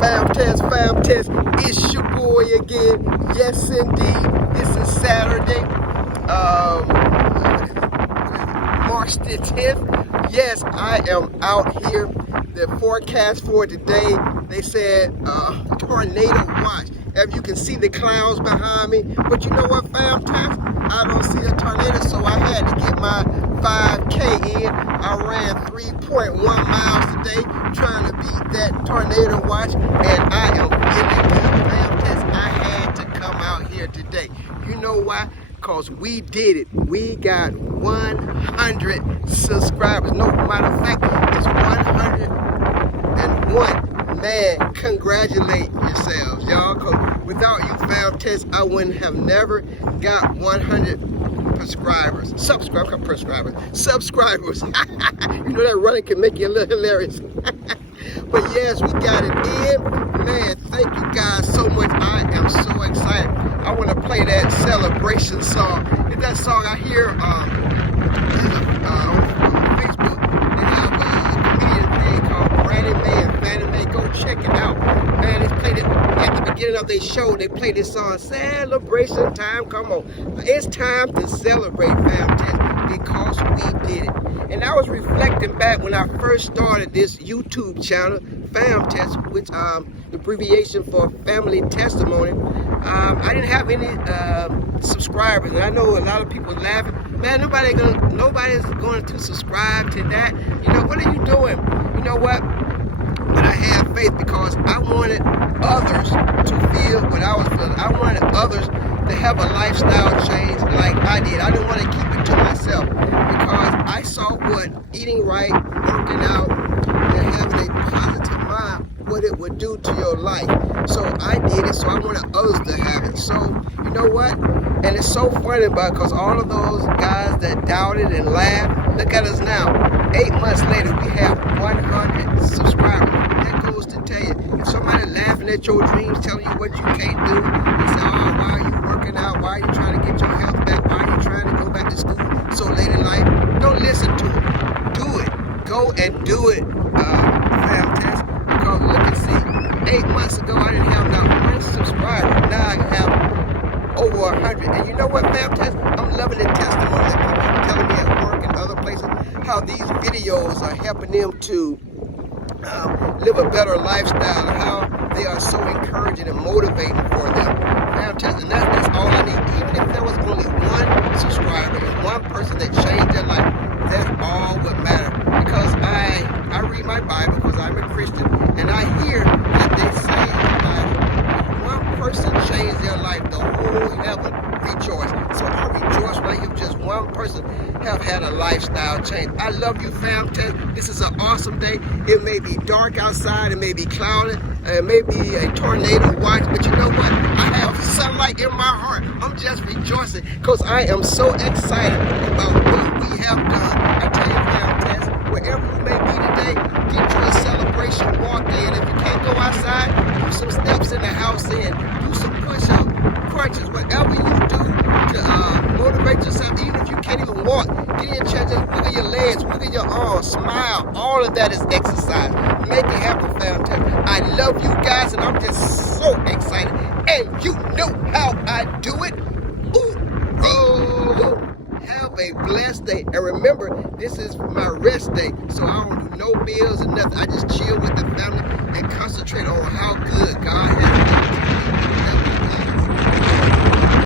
Fam Test, it's your boy again. Yes, indeed. This is Saturday, March the 10th. Yes, I am out here. The forecast for today, they said tornado watch. As you can see the clouds behind me, but you know what, Fam Test? I don't see a tornado, so I had to get my 5K in. I ran 3.1 miles today trying to beat that tornado watch, and I am feeling good, Fam Test. I had to come out here today. You know why? Because we did it. We got 100 subscribers. No matter of fact, it's 101. Man, congratulate yourselves, y'all. Because without you, Fam Test, I wouldn't have never got 100 subscribers. Subscribers. You know that running can make you a little hilarious. But yes, we got it in. Man, thank you guys so much. I am so excited. I want to play that celebration song. It's that song I hear on Facebook. They have a comedian thing called Brandy May and Fannie Mae. Go check it out. Man, they played it at the beginning of their show. They played this song, celebration time. Come on. It's time to celebrate, Fam Test, because we did it. And I was reflecting back when I first started this YouTube channel, Fam Test, which the abbreviation for Family Testimony. I didn't have any subscribers, and I know a lot of people laughing. Man, nobody's going to subscribe to that. You know, what are you doing? You know what? But I had faith because I wanted others to feel what I was feeling. I wanted others to have a lifestyle change like I did. I didn't want to keep it to myself because I saw what eating right, working out, and having a positive mind, what it would do to your life. So I did it, so I wanted others to have it. So, you know what? And it's so funny about because all of those guys that doubted and laughed, look at us now. 8 months later, we have 100 subscribers. That goes to tell you, if somebody laughing at your dreams, telling you what you can't do, you say, oh, why are you working out? Why are you trying to get your health back? Why are you trying to go back to school so late in life? Don't listen to it. Do it. Go and do it, Fam Test. Because look and see, 8 months ago, I didn't have not one subscriber. Now I have over 100. And you know what, Fam Test? I'm loving the testimony that people are telling me at work and other places, how these videos are helping them to live a better lifestyle, and how they are so encouraging and motivating for them. Fam Test, and that's all I need. Even if there was only one subscriber and one person that changed their life, that's all what matters. Because I read my Bible because I'm a Christian, and I hear that they say that if one person changed their life, the whole heaven rejoice. So I rejoice when I hear just one person have had a lifestyle change. I love you, Fam Test. This is an awesome day. It may be dark outside, it may be cloudy, it may be a tornado watch, but you know what? I have sunlight in my heart. I'm just rejoicing because I am so excited about what we have done. I tell you, Fam Test, wherever you may be today, get you a celebration walk in. If you can't go outside, do some steps in the house in, do some push-ups, crunches, whatever you do to motivate yourself. Even if you can't even walk, get in your chair, just wiggle your legs, wiggle your arms, smile. All of that is exercise. Make it happen, Fam Test. I love you guys, and I'm just so excited. And you know how I do it. Ooh, oh. Have a blessed day. And remember, this is my rest day, so I don't do no bills or nothing. I just chill with the family and concentrate on how good God has